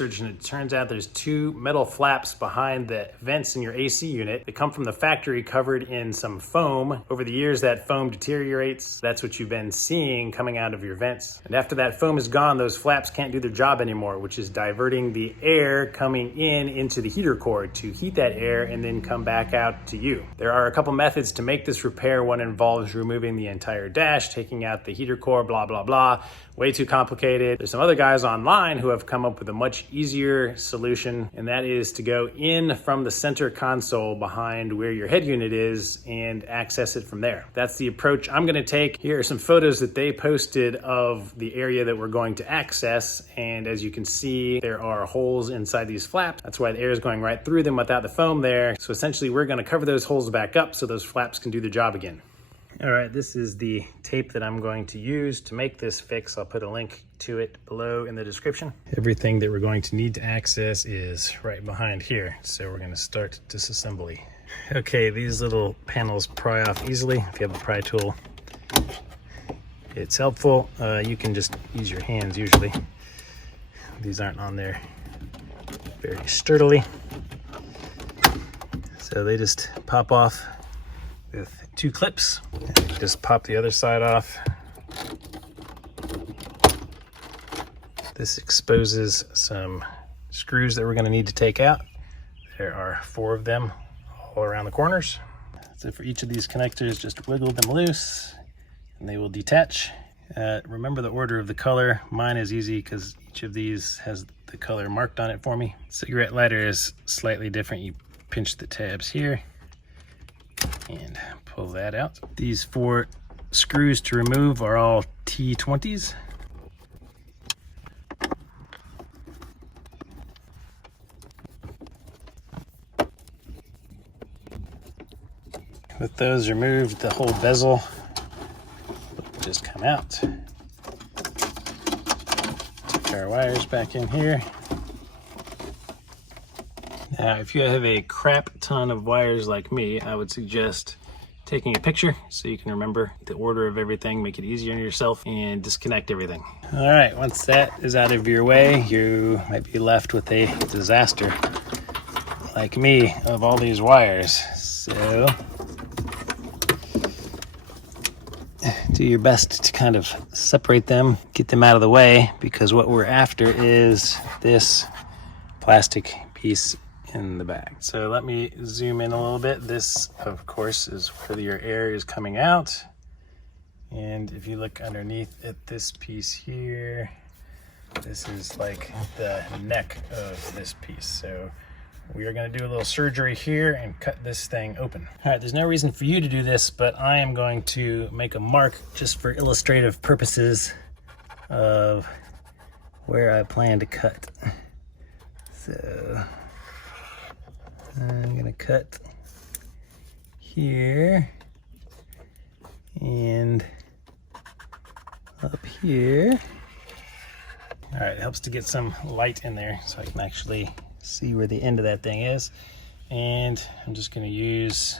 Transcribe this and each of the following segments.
research, and it turns out there's two metal flaps behind the vents in your AC unit that come from the factory covered in some foam. Over the years, that foam deteriorates. That's what you've been seeing coming out of your vents. And after that foam is gone, those flaps can't do their job anymore, which is diverting the air coming in into the heater core to heat that air and then come back out to you. There are a couple methods to make this repair. One involves removing the entire dash, taking out the heater core, blah, blah, blah. Way too complicated. There's some other guys online who have come up with a much easier solution, and that is to go in from the center console behind where your head unit is and access it from there. That's the approach I'm gonna take. Here are some photos that they posted of the area that we're going to access, and as you can see, there are holes inside these flaps. That's why the air is going right through them without the foam there. So essentially, we're gonna cover those holes back up so those flaps can do the job again. All right, this is the tape that I'm going to use to make this fix. I'll put a link to it below in the description. Everything that we're going to need to access is right behind here. So we're gonna start disassembly. Okay, these little panels pry off easily if you have a pry tool. It's helpful. You can just use your hands usually. These aren't on there very sturdily. So they just pop off with two clips. Just pop the other side off. This exposes some screws that we're going to need to take out. There are 4 of them all around the corners. So for each of these connectors, just wiggle them loose and they will detach. Remember the order of the color. Mine is easy because each of these has the color marked on it for me. Cigarette lighter is slightly different. You pinch the tabs here and pull that out. These 4 screws to remove are all T20s. With those removed, the whole bezel will just come out. Take our wires back in here. Now, if you have a crap ton of wires like me, I would suggest taking a picture so you can remember the order of everything, make it easier on yourself, and disconnect everything. All right, once that is out of your way, you might be left with a disaster like me of all these wires. So do your best to kind of separate them, get them out of the way, because what we're after is this plastic piece in the back. So let me zoom in a little bit. This, of course, is where your air is coming out. And if you look underneath at this piece here, this is like the neck of this piece. So we are going to do a little surgery here and cut this thing open. All right, there's no reason for you to do this, but I am going to make a mark just for illustrative purposes of where I plan to cut. So I'm going to cut here and up here. All right, it helps to get some light in there so I can actually see where the end of that thing is. And I'm just going to use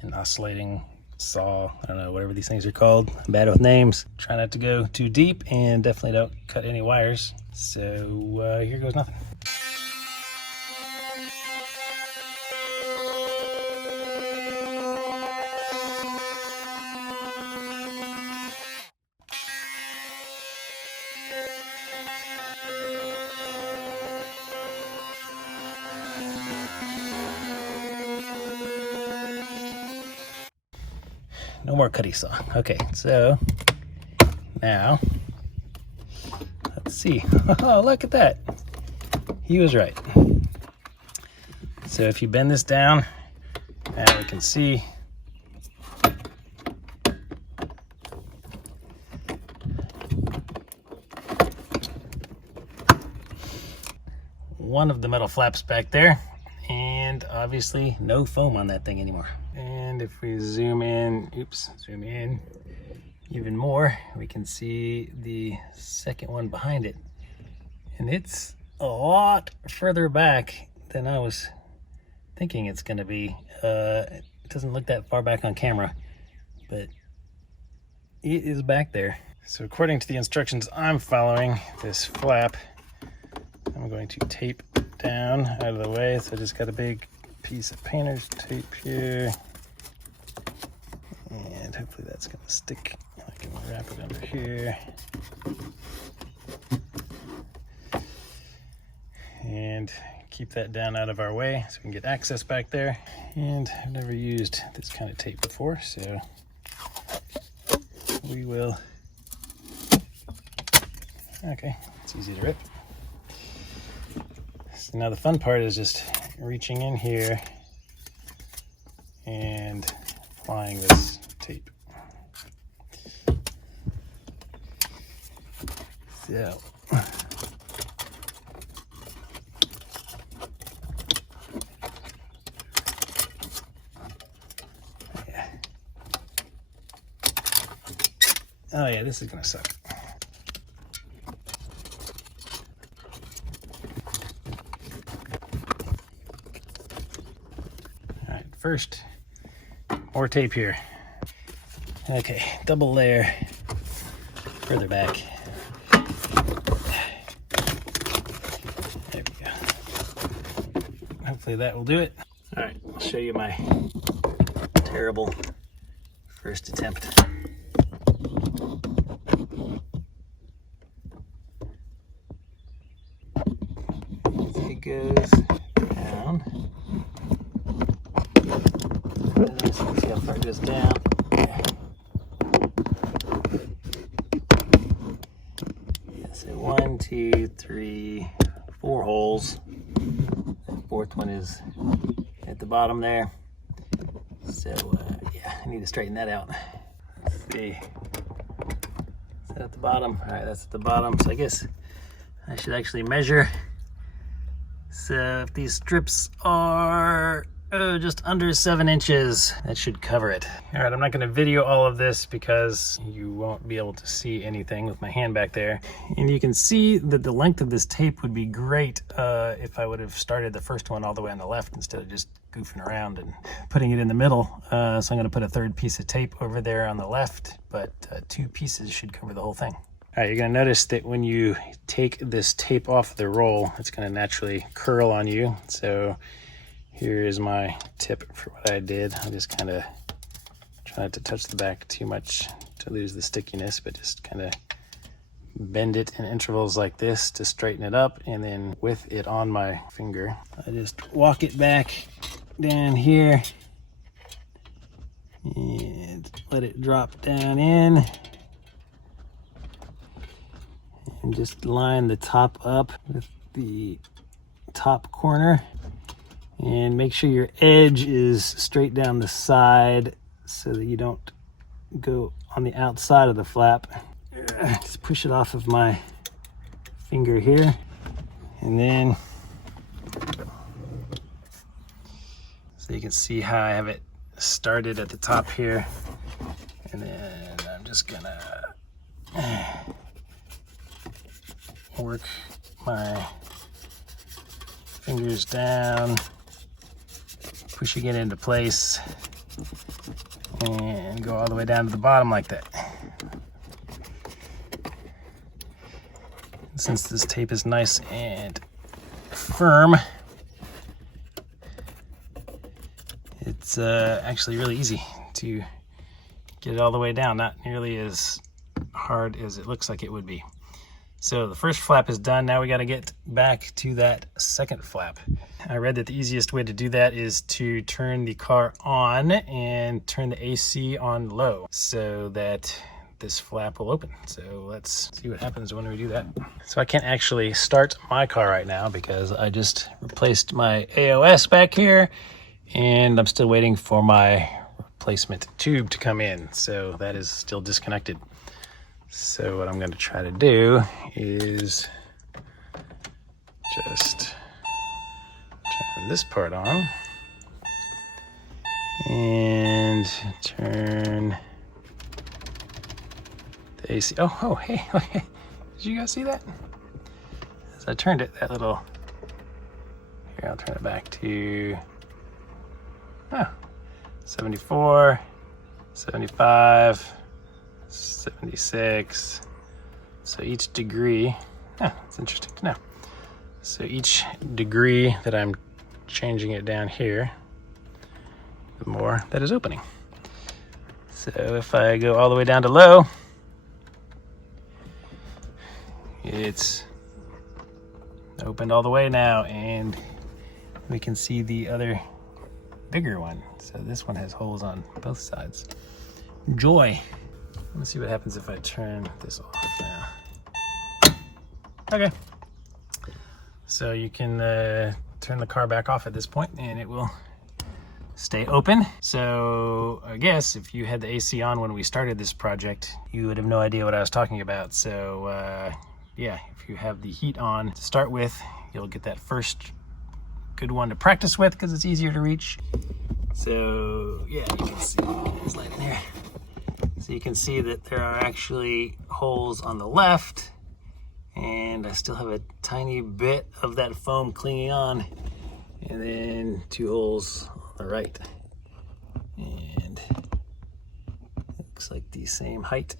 an oscillating saw. I don't know, whatever these things are called. I'm bad with names. Try not to go too deep and definitely don't cut any wires. So here goes nothing. No more cutty saw. Okay, so now let's see. Oh, look at that. He was right. So if you bend this down, now we can see one of the metal flaps back there, and obviously no foam on that thing anymore. And if we zoom in, zoom in even more, we can see the second one behind it. And it's a lot further back than I was thinking it's gonna be. It doesn't look that far back on camera, but it is back there. So according to the instructions I'm following, this flap, I'm I'm going to tape down out of the way. So I just got a big piece of painter's tape here. And hopefully that's gonna stick. I can wrap it under here. And keep that down out of our way so we can get access back there. And I've never used this kind of tape before, so we will. Okay, it's easy to rip. So now the fun part is just reaching in here and applying this tape. So yeah. Oh yeah, this is gonna suck. All right, first, more tape here. Okay, double layer further back. There we go. Hopefully that will do it. All right, I'll show you my terrible first attempt. It goes down. Let's see how far it goes down. So 1, 2, 3, 4 holes. The fourth one is at the bottom there. So yeah, I need to straighten that out. Let's see. Is that at the bottom? All right, that's at the bottom. So I guess I should actually measure. So if these strips are just under 7 inches, that should cover it. All right, I'm not gonna video all of this because you won't be able to see anything with my hand back there. And you can see that the length of this tape would be great if I would have started the first one all the way on the left instead of just goofing around and putting it in the middle. So I'm gonna put a third piece of tape over there on the left, but 2 pieces should cover the whole thing. All right, you're gonna notice that when you take this tape off the roll, it's gonna naturally curl on you. So here is my tip for what I did. I just kind of try not to touch the back too much to lose the stickiness, but just kind of bend it in intervals like this to straighten it up. And then with it on my finger, I just walk it back down here and let it drop down in. And just line the top up with the top corner. And make sure your edge is straight down the side so that you don't go on the outside of the flap. Just push it off of my finger here. And then, so you can see how I have it started at the top here. And then I'm just gonna work my fingers down, pushing it into place, and go all the way down to the bottom like that. Since this tape is nice and firm, it's actually really easy to get it all the way down, not nearly as hard as it looks like it would be. So the first flap is done. Now we got to get back to that second flap. I read that the easiest way to do that is to turn the car on and turn the AC on low so that this flap will open. So let's see what happens when we do that. So I can't actually start my car right now because I just replaced my AOS back here and I'm still waiting for my replacement tube to come in. So that is still disconnected. So what I'm going to try to do is just turn this part on and turn the AC. Oh, hey, did you guys see that? As I turned it, that little, here, I'll turn it back to 74, 75, 76. So each degree, it's interesting to know. So each degree that I'm changing it down here, the more that is opening. So if I go all the way down to low, it's opened all the way now, and we can see the other bigger one. So this one has holes on both sides. Joy. Let's see what happens if I turn this off now. Okay. So you can turn the car back off at this point and it will stay open. So I guess if you had the AC on when we started this project, you would have no idea what I was talking about. So yeah, if you have the heat on to start with, you'll get that first good one to practice with because it's easier to reach. So yeah, you can see there's light in here. So you can see that there are actually holes on the left, and I still have a tiny bit of that foam clinging on, and then 2 holes on the right. And it looks like the same height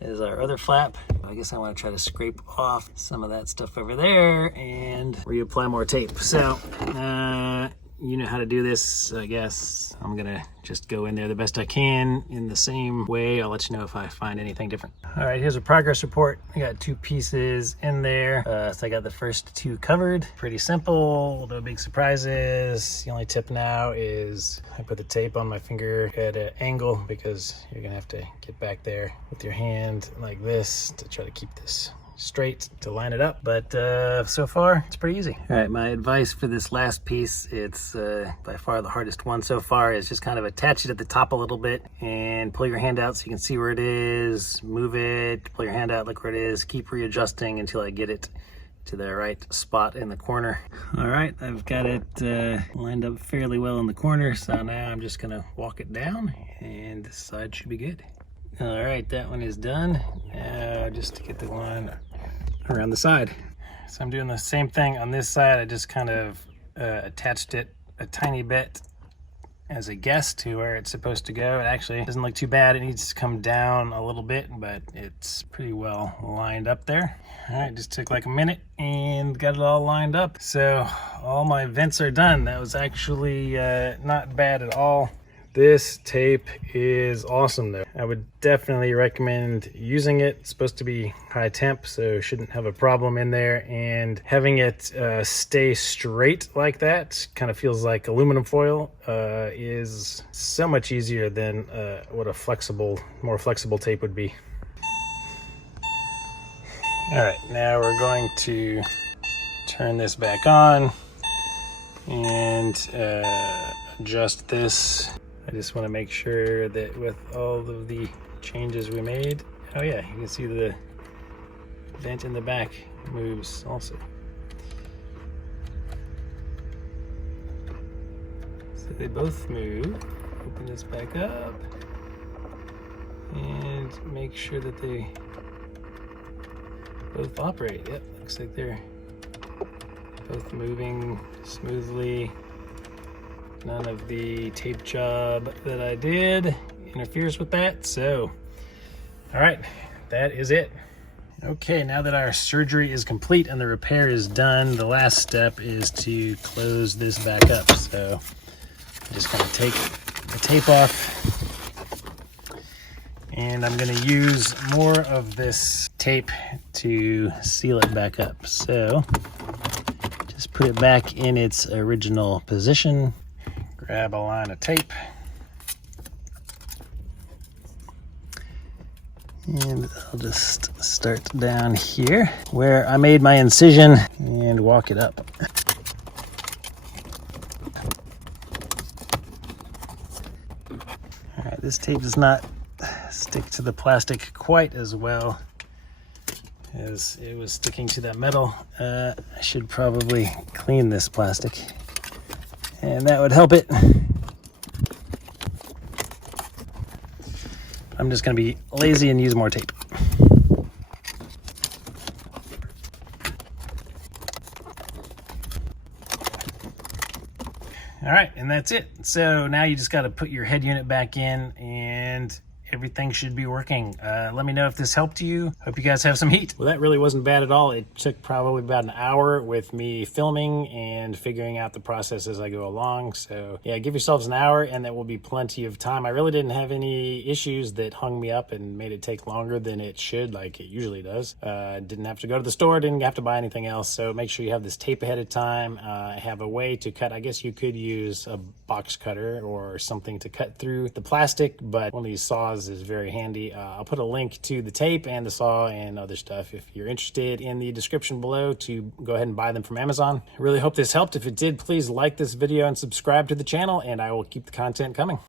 as our other flap. I guess I want to try to scrape off some of that stuff over there and reapply more tape. So you know how to do this, I guess. I'm gonna just go in there the best I can in the same way. I'll let you know if I find anything different. All right, here's a progress report. I got 2 pieces in there. So I got the first 2 covered. Pretty simple, no big surprises. The only tip now is I put the tape on my finger at an angle because you're gonna have to get back there with your hand like this to try to keep this straight to line it up, but so far it's pretty easy. All right, my advice for this last piece, it's by far the hardest one so far, is just kind of attach it at the top a little bit and pull your hand out so you can see where it is, move it, pull your hand out, look where it is, keep readjusting until I get it to the right spot in the corner. All right, I've got it lined up fairly well in the corner, so now I'm just gonna walk it down and this side should be good. All right, that one is done. Now just to get the one around the side. So I'm doing the same thing on this side. I just kind of attached it a tiny bit as a guess to where it's supposed to go. It actually doesn't look too bad. It needs to come down a little bit, but it's pretty well lined up there. All right, just took like a minute and got it all lined up. So all my vents are done. That was actually not bad at all. This tape is awesome though. I would definitely recommend using it. It's supposed to be high temp, so shouldn't have a problem in there. And having it stay straight like that, kind of feels like aluminum foil, is so much easier than what a more flexible tape would be. All right, now we're going to turn this back on and adjust this. I just want to make sure that with all of the changes we made, oh yeah, you can see the vent in the back moves also. So they both move. Open this back up and make sure that they both operate. Yep, looks like they're both moving smoothly. None of the tape job that I did interferes with that. So, all right, that is it. Okay, now that our surgery is complete and the repair is done, the last step is to close this back up. So I'm just gonna take the tape off and I'm gonna use more of this tape to seal it back up. So just put it back in its original position. Grab a line of tape and I'll just start down here where I made my incision and walk it up. All right, this tape does not stick to the plastic quite as well as it was sticking to that metal. I should probably clean this plastic, and that would help it. I'm just gonna be lazy and use more tape. All right, and that's it. So now you just gotta put your head unit back in and everything should be working. Let me know if this helped you. Hope you guys have some heat. Well, that really wasn't bad at all. It took probably about an hour with me filming and figuring out the process as I go along. So yeah, give yourselves an hour and that will be plenty of time. I really didn't have any issues that hung me up and made it take longer than it should, like it usually does. Didn't have to go to the store, didn't have to buy anything else. So make sure you have this tape ahead of time. Have a way to cut. I guess you could use a box cutter or something to cut through the plastic, but one of these saws is very handy. I'll put a link to the tape and the saw and other stuff if you're interested in the description below to go ahead and buy them from Amazon. I really hope this helped. If it did, please like this video and subscribe to the channel, and I will keep the content coming.